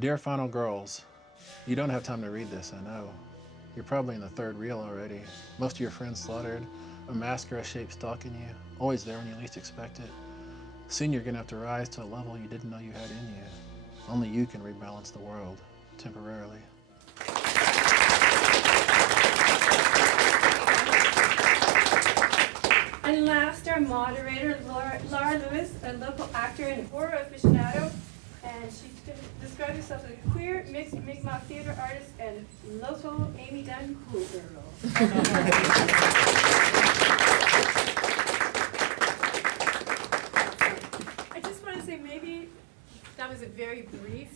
Dear Final Girls, you don't have time to read this, I know. You're probably in the third reel already. Most of your friends slaughtered, a mascara shape stalking you, always there when you least expect it. Soon you're gonna have to rise to a level you didn't know you had in you. Only you can rebalance the world, temporarily. And last, our moderator, Lara Lewis, a local actor and horror aficionado, and she describes herself as a queer, mixed Mi'kmaq theater artist and local Amy Dunn cool girl. I just want to say maybe that was a very brief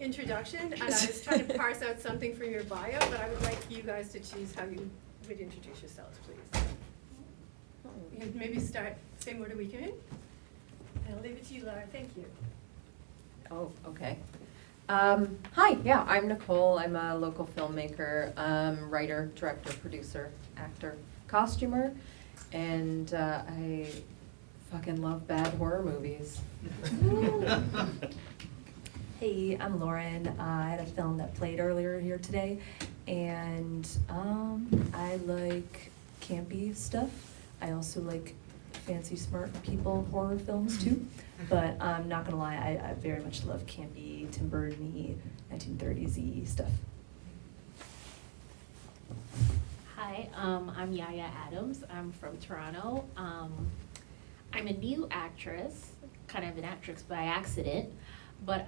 introduction, and I was trying to parse out something for your bio, but I would like you guys to choose how you would introduce yourselves, please. And maybe start, same order we came in. And I'll leave it to you, Lara. Thank you. Oh, okay. Hi, yeah, I'm Nicole. I'm a local filmmaker, writer, director, producer, actor, costumer, and I fucking love bad horror movies. Hey, I'm Lauren. I had a film that played earlier here today, and I like campy stuff. I also like fancy, smart people horror films too, but I'm not gonna lie, I very much love campy, Tim Burton-y, 1930s-y stuff. Hi, I'm Yaayaa Adams. I'm from Toronto. I'm a new actress, kind of an actress by accident, but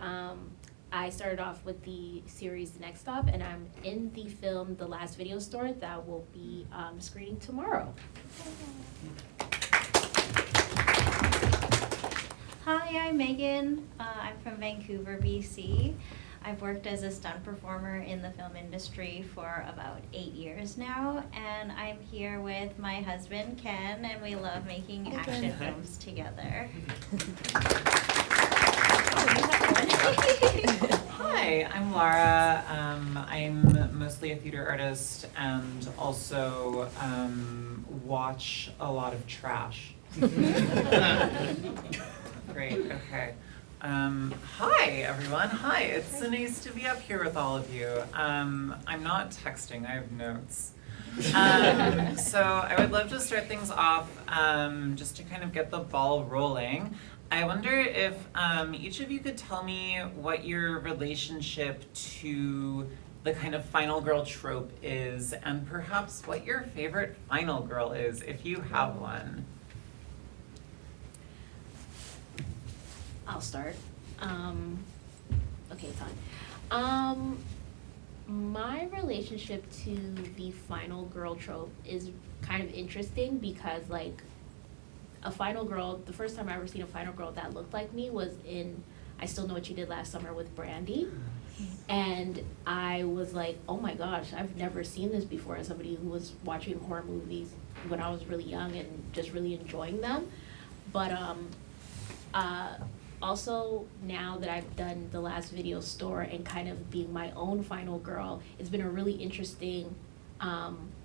I started off with the series The Next Stop, and I'm in the film The Last Video Store that will be screening tomorrow. Hi, I'm Megan. I'm from Vancouver, BC. I've worked as a stunt performer in the film industry for about 8 years now, and I'm here with my husband, Ken, and we love making action films together. Hi, I'm Lara. I'm mostly a theater artist and also watch a lot of trash. Great, okay. Hi, everyone. Hi, it's so nice to be up here with all of you. I'm not texting, I have notes. So I would love to start things off just to kind of get the ball rolling. I wonder if each of you could tell me what your relationship to the kind of final girl trope is, and perhaps what your favorite final girl is, if you have one. I'll start. Okay, it's on. My relationship to the final girl trope is kind of interesting because, like, a final girl, the first time I ever seen a final girl that looked like me was in I Still Know What You Did Last Summer with Brandy. And I was like, oh my gosh, I've never seen this before as somebody who was watching horror movies when I was really young and just really enjoying them. But also, now that I've done The Last Video Store and kind of being my own final girl, it's been a really interesting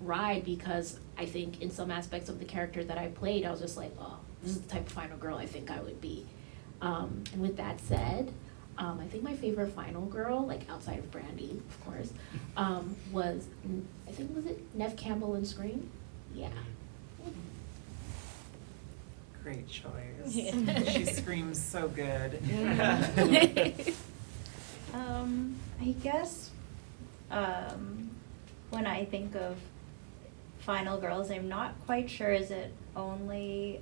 ride because I think in some aspects of the character that I played, I was just like, oh, this is the type of final girl I think I would be. And with that said, I think my favorite final girl, like outside of Brandy, of course, was, was it Neve Campbell in Scream? Yeah. Great choice. She screams so good. I guess when I think of final girls, I'm not quite sure, is it only,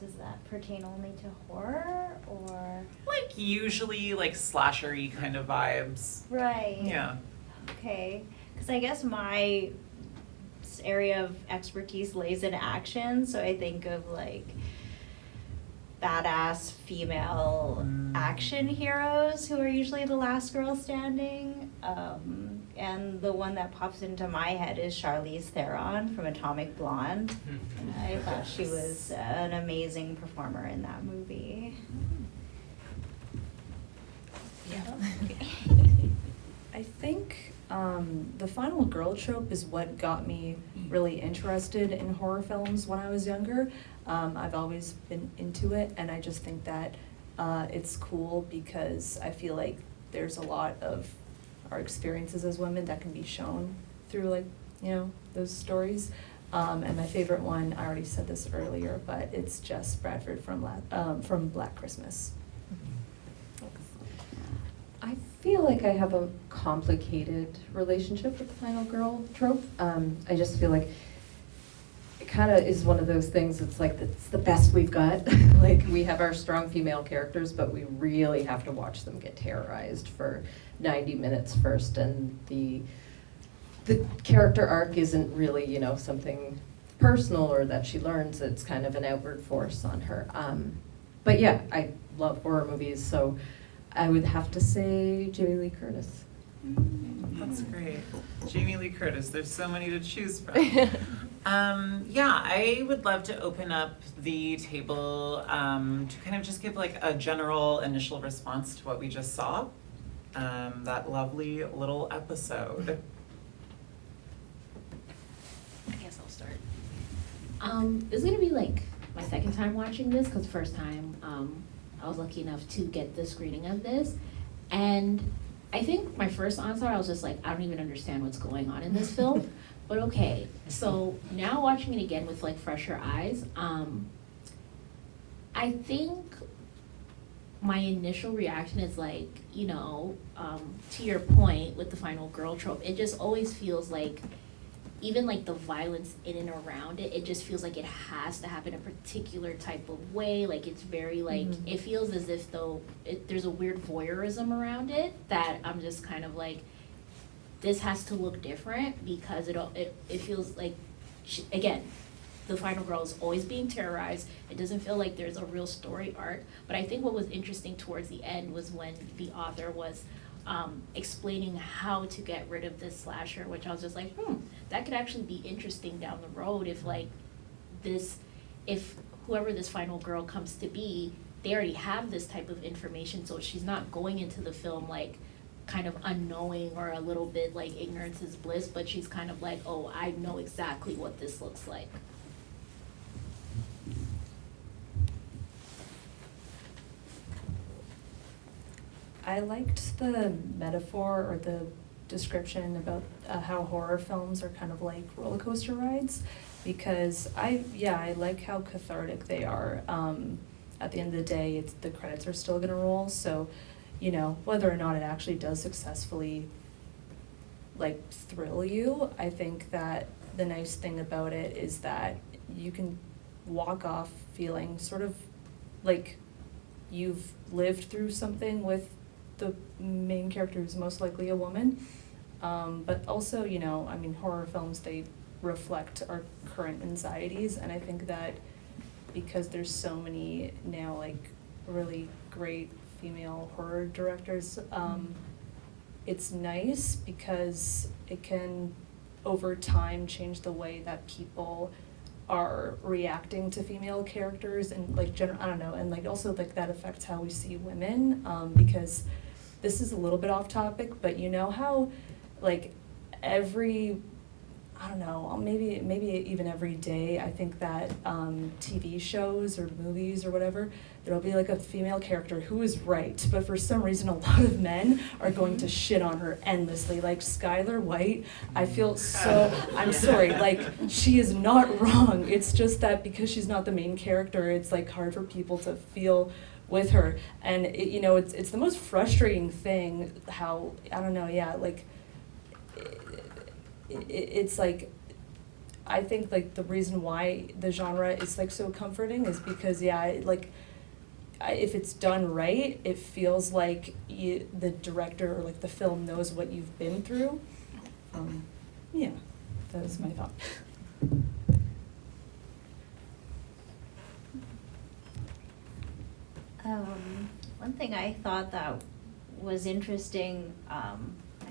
does that pertain only to horror or? Like usually like slasher-y kind of vibes. Right. Yeah. Okay, because I guess my area of expertise lays in action, so I think of like badass female action heroes who are usually the last girl standing. And the one that pops into my head is Charlize Theron from Atomic Blonde. I thought she was an amazing performer in that movie. I think the final girl trope is what got me really interested in horror films when I was younger. I've always been into it, and I just think that it's cool because I feel like there's a lot of our experiences as women that can be shown through, like, you know, those stories. And my favorite one, I already said this earlier, but it's Jess Bradford from Black Christmas. I feel like I have a complicated relationship with the final girl trope. I just feel like it kind of is one of those things, it's like, it's the best we've got. Like, we have our strong female characters, but we really have to watch them get terrorized for 90 minutes first, and the character arc isn't really, you know, something personal or that she learns, it's kind of an outward force on her. But yeah, I love horror movies, so I would have to say Jamie Lee Curtis. That's great. Jamie Lee Curtis, there's so many to choose from. Yeah, I would love to open up the table to kind of just give like a general initial response to what we just saw. That lovely little episode. I guess I'll start. It's gonna be like my second time watching this, because first time I was lucky enough to get the screening of this, and I think my first onset I was just like, I don't even understand what's going on in this film, but okay. So now watching it again with like fresher eyes, I think my initial reaction is like, you know, to your point with the final girl trope, it just always feels like, even like the violence in and around it, it just feels like it has to happen a particular type of way. Like, it's very like, it feels as if though there's a weird voyeurism around it that I'm just kind of like, this has to look different, because it feels like, again, the final girl is always being terrorized. It doesn't feel like there's a real story arc. But I think what was interesting towards the end was when the author was explaining how to get rid of this slasher, which I was just like, that could actually be interesting down the road if like if whoever this final girl comes to be, they already have this type of information, so she's not going into the film like kind of unknowing or a little bit like ignorance is bliss, but she's kind of like, oh, I know exactly what this looks like. I liked the metaphor or the description about how horror films are kind of like roller coaster rides, because I like how cathartic they are. At the end of the day, the credits are still gonna roll, so, you know, whether or not it actually does successfully like thrill you, I think that the nice thing about it is that you can walk off feeling sort of like you've lived through something with the main character, who's most likely a woman. But also, you know, I mean, horror films, they reflect our current anxieties, and I think that because there's so many now, like, really great female horror directors, it's nice because it can, over time, change the way that people are reacting to female characters, and like, I don't know, and like also like that affects how we see women, because this is a little bit off topic, but you know how like every, I don't know, maybe even every day, I think that TV shows or movies or whatever, there'll be like a female character who is right, but for some reason a lot of men are going to shit on her endlessly. Like Skylar White, I feel so, I'm sorry, like she is not wrong. It's just that because she's not the main character, it's like hard for people to feel with her. And it, you know, it's the most frustrating thing how, I don't know, yeah, like it's like, I think like the reason why the genre is like so comforting is because, yeah, like if it's done right, it feels like the director or like the film knows what you've been through. Yeah, that was my thought. One thing I thought that was interesting, I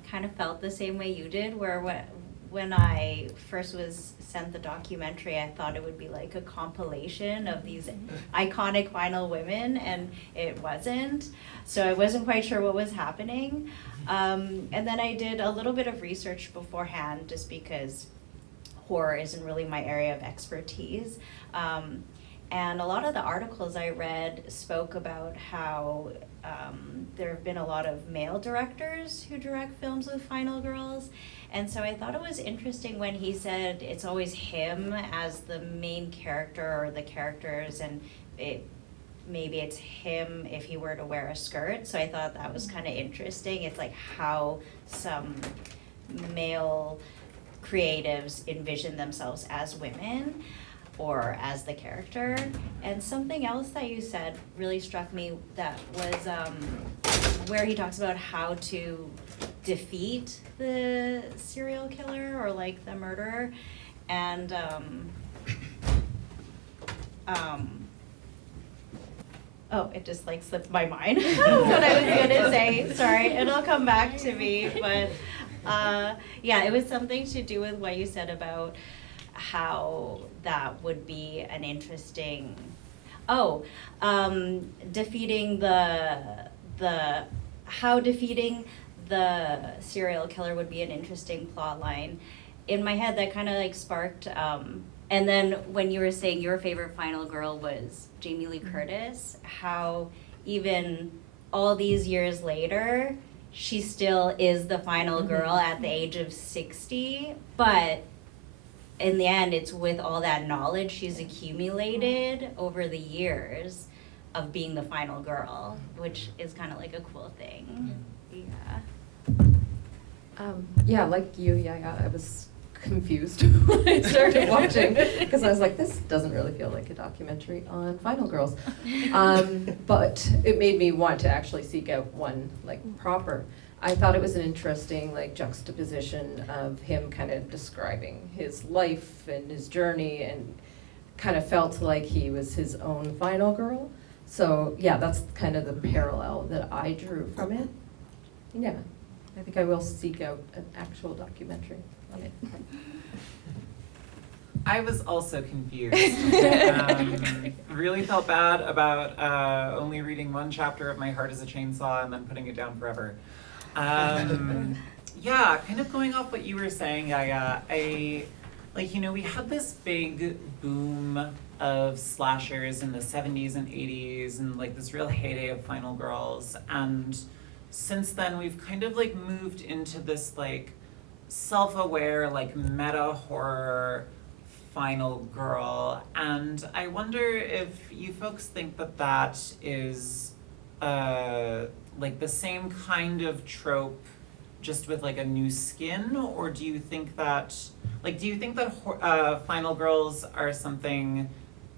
kind of felt the same way you did, where when I first was sent the documentary, I thought it would be like a compilation of these iconic final women, and it wasn't. So I wasn't quite sure what was happening. And then I did a little bit of research beforehand, just because horror isn't really my area of expertise. And a lot of the articles I read spoke about how there have been a lot of male directors who direct films with final girls. And so I thought it was interesting when he said it's always him as the main character or the characters, and maybe it's him if he were to wear a skirt. So I thought that was kind of interesting. It's like how some male creatives envision themselves as women or as the character. And something else that you said really struck me, that was where he talks about how to defeat the serial killer or like the murderer. And oh, it just like slipped my mind what I was gonna say. Sorry, it'll come back to me. But yeah, it was something to do with what you said about how that would be an interesting, defeating how defeating the serial killer would be an interesting plot line. In my head, that kind of like sparked, and then when you were saying your favorite final girl was Jamie Lee Curtis, how even all these years later, she still is the final girl at the age of 60, but in the end, it's with all that knowledge she's accumulated over the years of being the final girl, which is kind of like a cool thing. Yeah, like you, Yaayaa, I was confused when I started watching, because I was like, this doesn't really feel like a documentary on final girls. But it made me want to actually seek out one like proper. I thought it was an interesting like juxtaposition of him kind of describing his life and his journey, and kind of felt like he was his own final girl. So yeah, that's kind of the parallel that I drew from it. Yeah, I think I will seek out an actual documentary on it. I was also confused. Really felt bad about only reading one chapter of My Heart is a Chainsaw and then putting it down forever. Yeah, kind of going off what you were saying, Yaayaa, we had this big boom of slashers in the 70s and 80s and like this real heyday of final girls, and since then we've kind of like moved into this like self-aware like meta horror final girl, and I wonder if you folks think that that is like the same kind of trope just with like a new skin, or do you think that final girls are something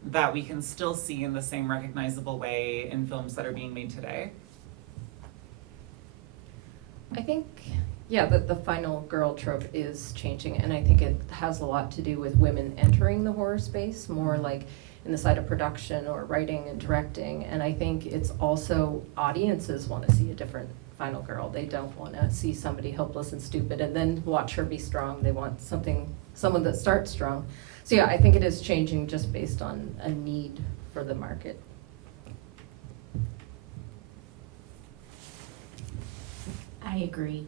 that we can still see in the same recognizable way in films that are being made today? I think, yeah, the final girl trope is changing, and I think it has a lot to do with women entering the horror space, more like in the side of production or writing and directing. And I think it's also audiences want to see a different final girl. They don't want to see somebody helpless and stupid and then watch her be strong. They want someone that starts strong. So yeah, I think it is changing just based on a need for the market. I agree.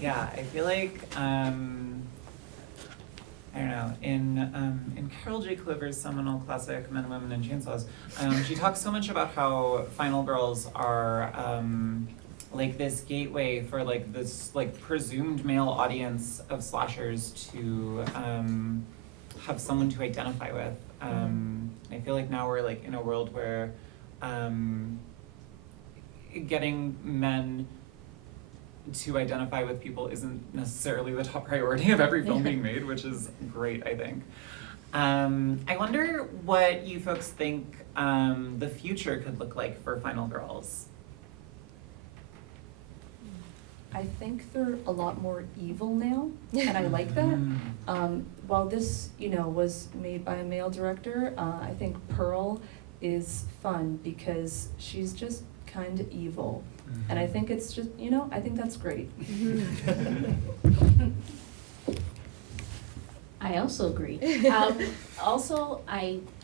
Yeah, I feel like I don't know, in Carol J. Clover's seminal classic Men, Women, and Chainsaws, she talks so much about how final girls are like this gateway for like this like presumed male audience of slashers to have someone to identify with. I feel like now we're like in a world where getting men to identify with people isn't necessarily the top priority of every film being made, which is great, I think. I wonder what you folks think the future could look like for final girls. I think they're a lot more evil now, and I like that. While this, was made by a male director, I think Pearl is fun because she's just kind of evil. And I think it's just, I think that's great. I also agree. Also,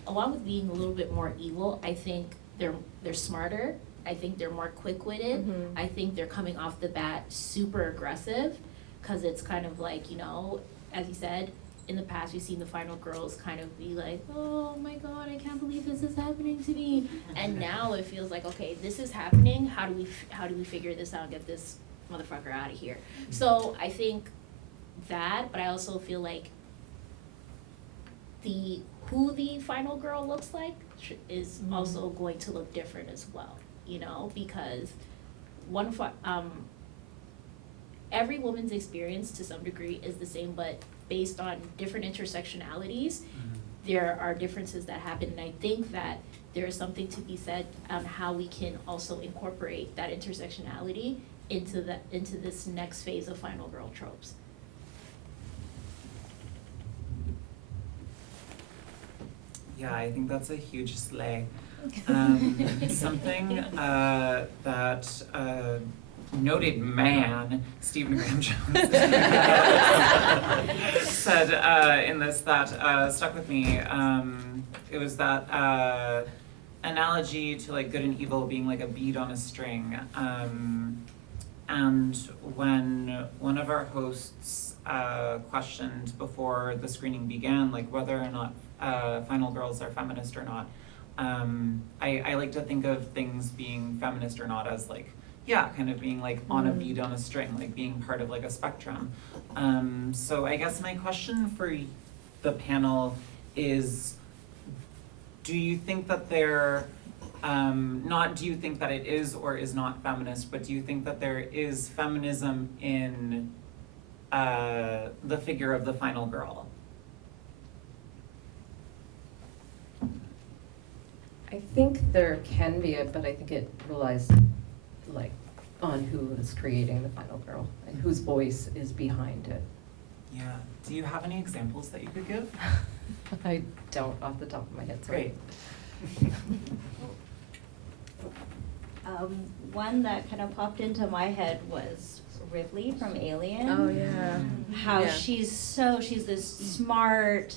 along with being a little bit more evil, I think they're smarter. I think they're more quick-witted. I think they're coming off the bat super aggressive, because it's kind of like, as you said, in the past, we've seen the final girls kind of be like, oh my god, I can't believe this is happening to me. And now it feels like, okay, this is happening, how do we figure this out and get this motherfucker out of here? So I think that, but I also feel like who the final girl looks like is also going to look different as well, you know, because every woman's experience to some degree is the same, but based on different intersectionalities, there are differences that happen, and I think that there is something to be said on how we can also incorporate that intersectionality into this next phase of final girl tropes. Yeah, I think that's a huge slay. Something that noted man, Stephen Graham Jones, said in this that stuck with me. It was that analogy to like good and evil being like a bead on a string. And when one of our hosts questioned before the screening began, like whether or not final girls are feminist or not, I like to think of things being feminist or not as like, yeah, kind of being like on a bead on a string, like being part of like a spectrum. So I guess my question for the panel is, do you think that they're, not do you think that it is or is not feminist, but do you think that there is feminism in the figure of the final girl? I think there can be it, but I think it relies like on who is creating the final girl and whose voice is behind it. Yeah. Do you have any examples that you could give? I don't off the top of my head, sorry. Great. One that kind of popped into my head was Ripley from Alien. Oh, yeah. How Yeah. she's this smart,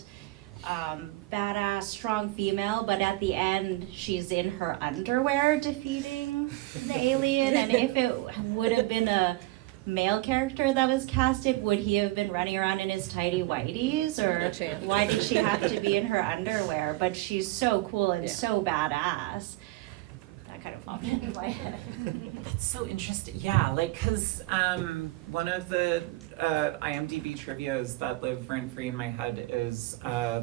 badass, strong female, but at the end she's in her underwear defeating the alien. And if it would have been a male character that was casted, would he have been running around in his tighty whities, or No chance. why did she have to be in her underwear? But she's so cool and so badass. That kind of popped into my head. It's so interesting. Yeah, like, cause one of the IMDb trivias that live rent free in my head is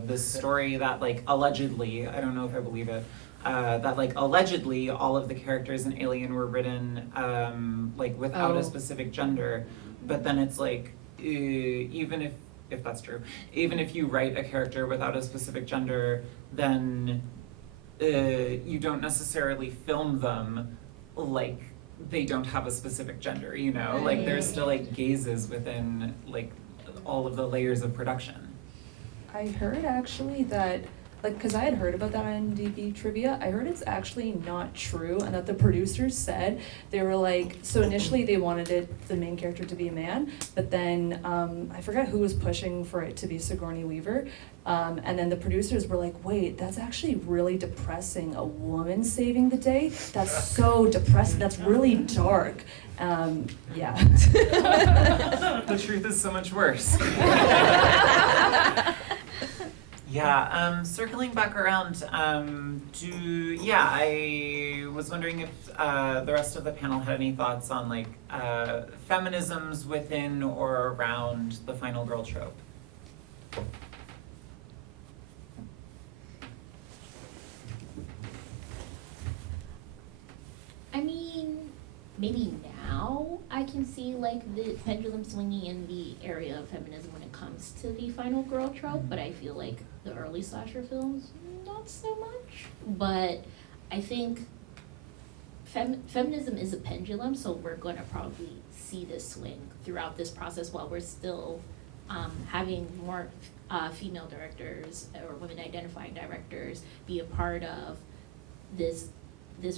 this story that like allegedly, I don't know if I believe it, that like allegedly all of the characters in Alien were written like without a specific gender, but then it's like even if that's true, even if you write a character without a specific gender, then you don't necessarily film them like they don't have a specific gender, you know? Right. Like there's still like gazes within like all of the layers of production. I heard actually that, like, because I had heard about that on IMDb trivia, I heard it's actually not true, and that the producers said, they were like, so initially they wanted the main character to be a man, but then I forgot who was pushing for it to be Sigourney Weaver, and then the producers were like, wait, that's actually really depressing, a woman saving the day? That's so depressing, that's really dark. Yeah. The truth is so much worse. Yeah, circling back around, I was wondering if the rest of the panel had any thoughts on like feminisms within or around the final girl trope. I mean, maybe now I can see like the pendulum swinging in the area of feminism when it comes to the final girl trope, but I feel like the early slasher films, not so much. But I think feminism is a pendulum, so we're going to probably see this swing throughout this process while we're still having more female directors or women identifying directors be a part of this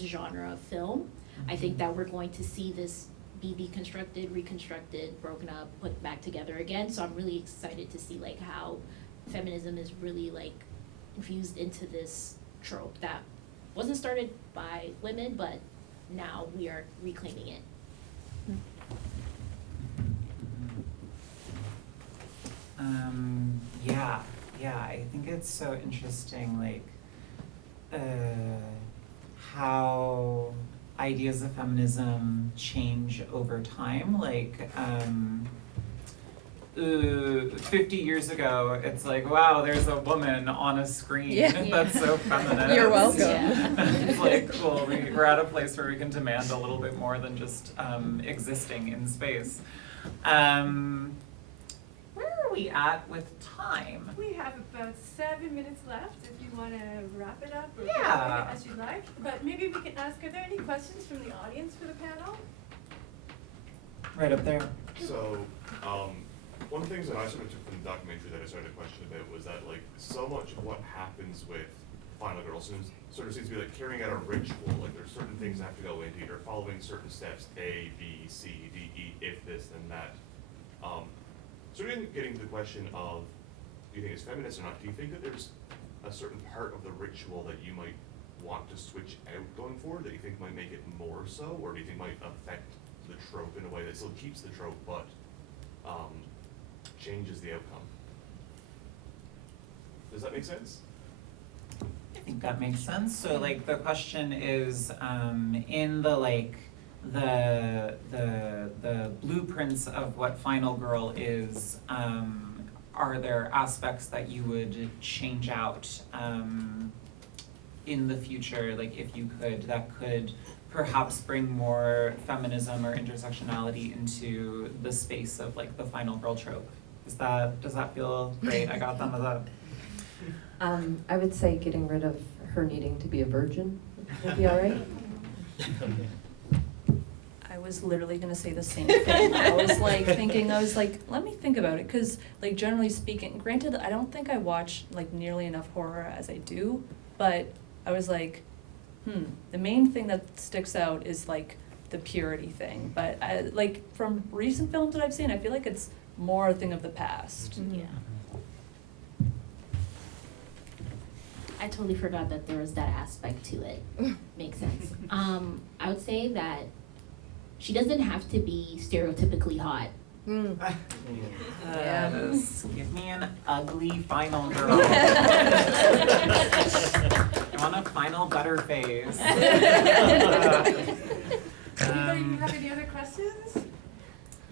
genre of film. I think that we're going to see this be deconstructed, reconstructed, broken up, put back together again. So I'm really excited to see like how feminism is really like infused into this trope that wasn't started by women, but now we are reclaiming it. Yeah, I think it's so interesting, like, how ideas of feminism change over time. Like, 50 years ago, it's like, wow, there's a woman on a screen. Yeah. That's so feminist. You're welcome. It's like, cool, we're at a place where we can demand a little bit more than just existing in space. Where are we at with time? We have about 7 minutes left if you want to wrap it up or Yeah. as you like. But maybe we can ask, are there any questions from the audience for the panel? Right up there. So, one of the things that I sort of took from the documentary that I started to question a bit was that, like, so much of what happens with Final Girl sort of seems to be like carrying out a ritual. Like, there's certain things that have to go into it, or following certain steps, A, B, C, D, E, if this, then that. Sort of getting to the question of, do you think it's feminist or not? Do you think that there's a certain part of the ritual that you might want to switch out going forward that you think might make it more so, or do you think might affect the trope in a way that still keeps the trope but changes the outcome? Does that make sense? I think that makes sense. So like the question is, in the like the blueprints of what Final Girl is, are there aspects that you would change out in the future, like if you could, that could perhaps bring more feminism or intersectionality into the space of like the Final Girl trope? Does that feel great? I got some of that. I would say getting rid of her needing to be a virgin would be all right. I was literally gonna say the same thing. I was like, let me think about it, cause like generally speaking, granted, I don't think I watch like nearly enough horror as I do, but I was like, the main thing that sticks out is like the purity thing. But like from recent films that I've seen, I feel like it's more a thing of the past. Yeah. I totally forgot that there was that aspect to it. Makes sense. I would say that she doesn't have to be stereotypically hot. Yes. Give me an ugly Final Girl. I want a final butter face. Anybody have any other questions?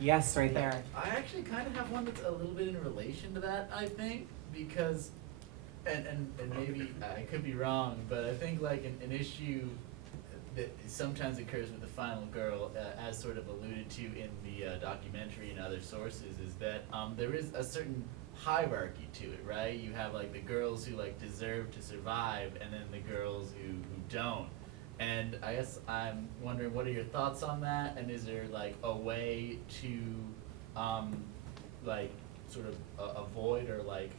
Yes, right there. I actually kind of have one that's a little bit in relation to that, I think, because, and maybe I could be wrong, but I think like an issue that sometimes occurs with the Final Girl, as sort of alluded to in the documentary and other sources, is that there is a certain hierarchy to it, right? You have like the girls who like deserve to survive, and then the girls who don't. And I guess I'm wondering, what are your thoughts on that? And is there like a way to like sort of avoid or like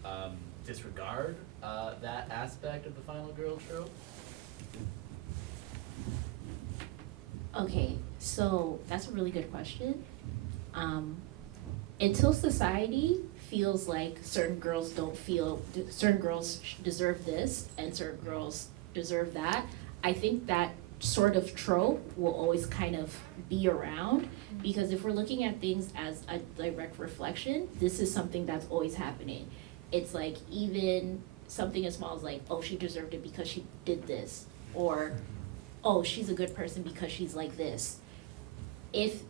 disregard that aspect of the Final Girl trope? Okay, so that's a really good question. Until society feels like certain girls deserve this and certain girls deserve that, I think that sort of trope will always kind of be around, because if we're looking at things as a direct reflection, this is something that's always happening. It's like even something as small as like, oh, she deserved it because she did this, or oh, she's a good person because she's like this. If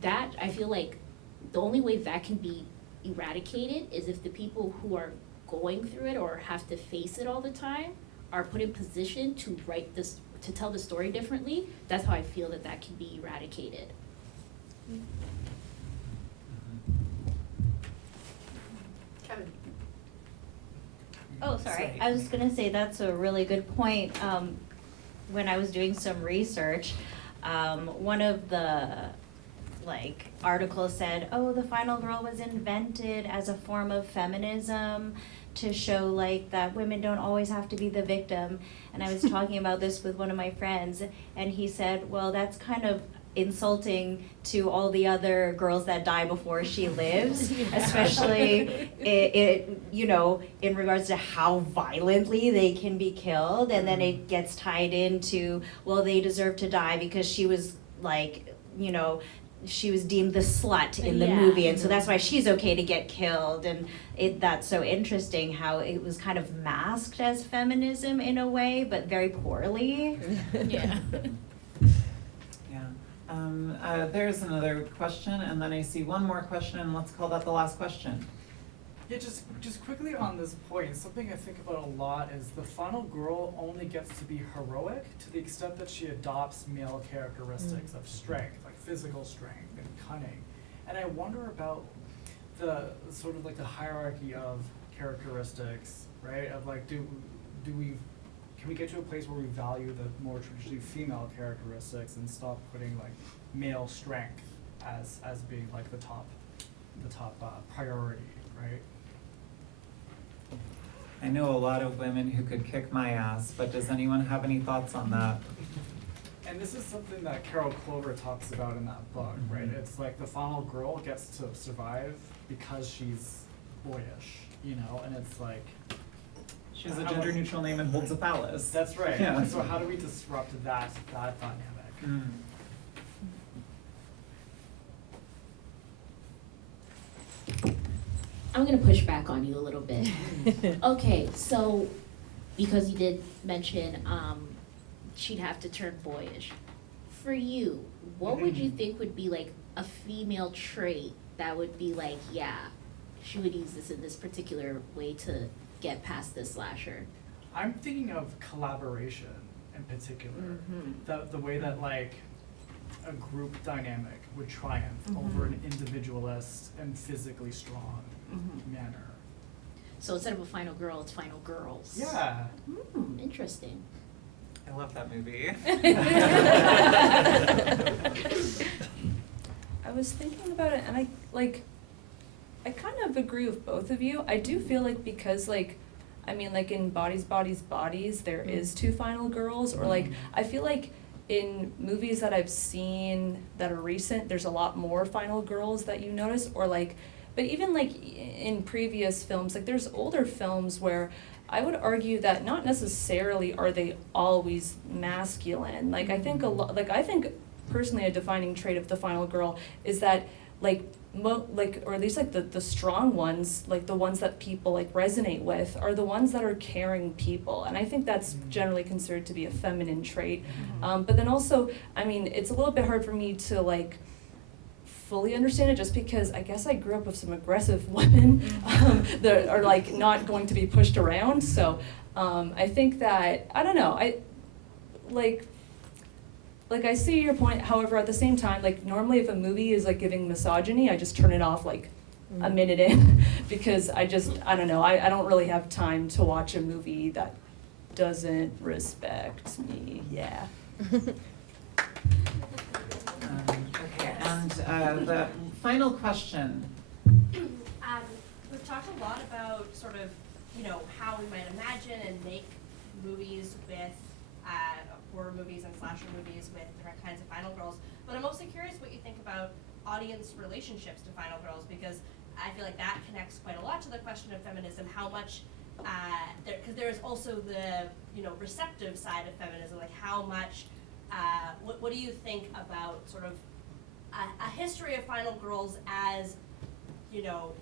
that, I feel like the only way that can be eradicated is if the people who are going through it or have to face it all the time are put in position to to tell the story differently. That's how I feel that can be eradicated. Kevin. Oh, sorry. I was gonna say that's a really good point. When I was doing some research, one of the articles said, oh, the Final Girl was invented as a form of feminism to show that women don't always have to be the victim. And I was talking about this with one of my friends, and he said, well, that's kind of insulting to all the other girls that die before she lives, especially in regards to how violently they can be killed. And then it gets tied into, well, they deserve to die because she was she was deemed the slut in the Yeah. movie, and so that's why she's okay to get killed. And that's so interesting how it was kind of masked as feminism in a way, but very poorly. Yeah. Yeah. There's another question, and then I see one more question, and let's call that the last question. Yeah, just quickly on this point, something I think about a lot is the final girl only gets to be heroic to the extent that she adopts male characteristics of strength, like physical strength and cunning. And I wonder about the sort of like the hierarchy of characteristics, right? Of like, can we get to a place where we value the more traditionally female characteristics and stop putting like male strength as being like the top priority, right? I know a lot of women who could kick my ass, but does anyone have any thoughts on that? And this is something that Carol Clover talks about in that book, right? Mhm. It's like the final girl gets to survive because she's boyish, you know, and it's like. She has a gender neutral name and holds a phallus. That's right. Yeah. So how do we disrupt that dynamic? Mm. I'm gonna push back on you a little bit. Okay, so because you did mention she'd have to turn boyish. For you, what would you think would be like a female trait that would be like, yeah, she would use this in this particular way to get past this slasher? I'm thinking of collaboration in particular. The way that like a group dynamic would triumph over an individualist and physically strong manner. So instead of a final girl, it's final girls. Yeah. Interesting. I love that movie. I was thinking about it, and I kind of agree with both of you. I do feel like because like, I mean, like in Bodies, Bodies, Bodies, there is two final girls, or like, I feel like in movies that I've seen that are recent, there's a lot more final girls that you notice, or like, but even like in previous films, like there's older films where I would argue that not necessarily are they always masculine. Like I think I think personally a defining trait of the final girl is that like or at least like the strong ones, like the ones that people like resonate with, are the ones that are caring people, and I think that's generally considered to be a feminine trait. But then also, I mean, it's a little bit hard for me to like fully understand it, just because I guess I grew up with some aggressive women that are like not going to be pushed around. So I think that, I don't know, I I see your point. However, at the same time, like normally if a movie is like giving misogyny, I just turn it off like a minute in because I don't know, I don't really have time to watch a movie that doesn't respect me. Yeah. Okay, and the final question. We've talked a lot about sort of, you know, how we might imagine and make movies with, horror movies and slasher movies with different kinds of final girls. But I'm mostly curious what you think about audience relationships to final girls, because I feel like that connects quite a lot to the question of feminism, how much, because there is also the, you know, receptive side of feminism, like how much, what do you think about sort of a history of final girls as, you know,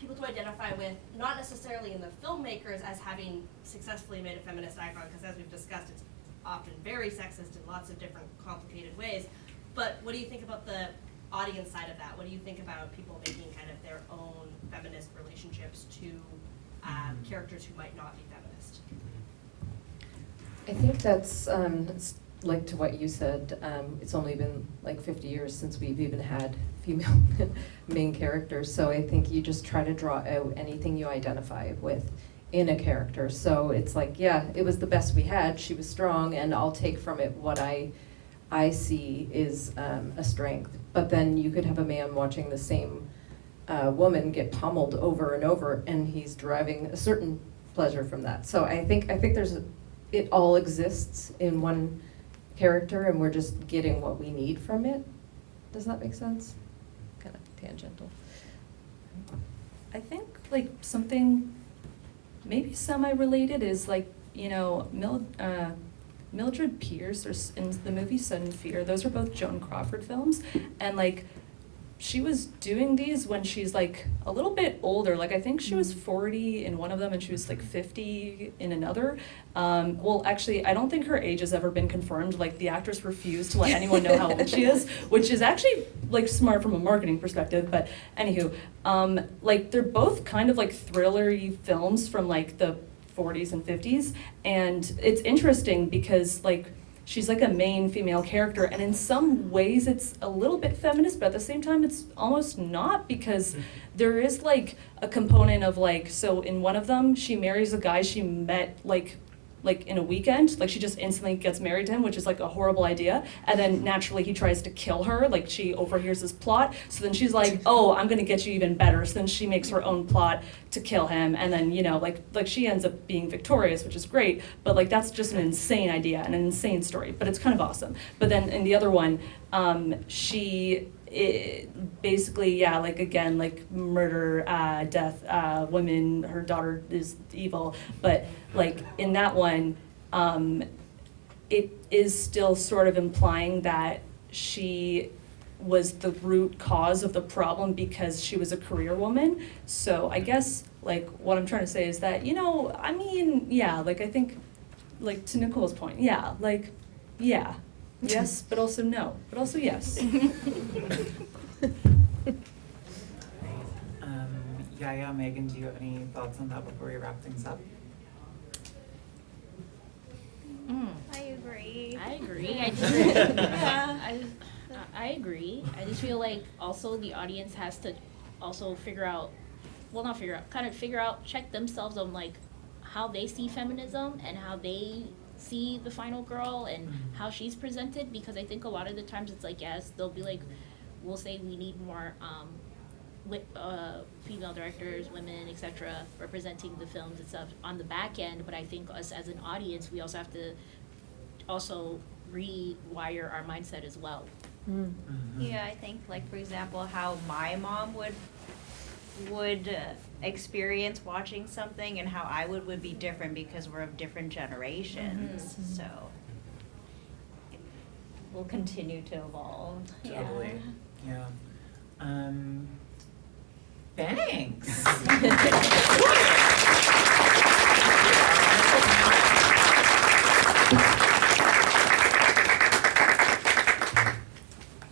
people to identify with, not necessarily in the filmmakers as having successfully made a feminist icon, because as we've discussed, it's often very sexist in lots of different complicated ways. But what do you think about the audience side of that? What do you think about people making kind of their own feminist relationships to characters who might not be feminist? I think that's like to what you said, it's only been like 50 years since we've even had female main characters, so I think you just try to draw out anything you identify with in a character. So it's like, yeah, it was the best we had, she was strong, and I'll take from it what I see is a strength. But then you could have a man watching the same woman get pummeled over and over, and he's deriving a certain pleasure from that. So I think it all exists in one character, and we're just getting what we need from it. Does that make sense? Kind of tangential. I think like something maybe semi-related is like, you know, Mildred Pierce in the movie Sudden Fear. Those are both Joan Crawford films, and like she was doing these when she's like a little bit older. Like I think she was 40 in one of them and she was like 50 in another. Well, actually, I don't think her age has ever been confirmed. Like the actress refused to let anyone know how old she is, which is actually like smart from a marketing perspective. But anywho, like they're both kind of like thriller-y films from like the 40s and 50s. And it's interesting because like she's like a main female character, and in some ways it's a little bit feminist, but at the same time it's almost not, because there is like a component of like, so in one of them she marries a guy she met like in a weekend, like she just instantly gets married to him, which is like a horrible idea, and then naturally he tries to kill her, like she overhears his plot, so then she's like, oh, I'm gonna get you even better, so then she makes her own plot to kill him, and then, you know, like she ends up being victorious, which is great, but like that's just an insane idea and an insane story, but it's kind of awesome. But then in the other one, basically, yeah, like again, like murder, death, women, her daughter is evil, but like in that one, it is still sort of implying that she was the root cause of the problem because she was a career woman. So I guess like what I'm trying to say is that, you know, I mean, yeah, like I think, like to Nicole's point, yeah, like, yeah, yes, but also no, but also yes. Yaayaa, Megan, do you have any thoughts on that before we wrap things up? I agree. I agree. I just, I agree. I just feel like also the audience has to also figure out, well, not figure out, kind of figure out, check themselves on like how they see feminism and how they see the final girl and how she's presented, because I think a lot of the times it's like, yes, they'll be like, we'll say we need more female directors, women, etc., representing the films and stuff on the back end, but I think us as an audience, we also have to also rewire our mindset as well. Yeah, I think like for example, how my mom would experience watching something and how I would be different because we're of different generations. So it will continue to evolve. Totally, yeah. Thanks.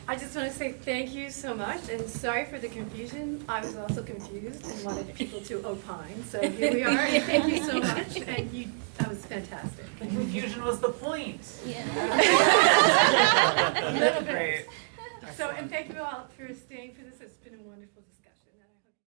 I just want to say thank you so much, and sorry for the confusion. I was also confused and wanted people to opine, so here we are. Thank you so much, and that was fantastic. The confusion was the point. Yeah. A little bit. Great. So, and thank you all for staying for this. It's been a wonderful discussion.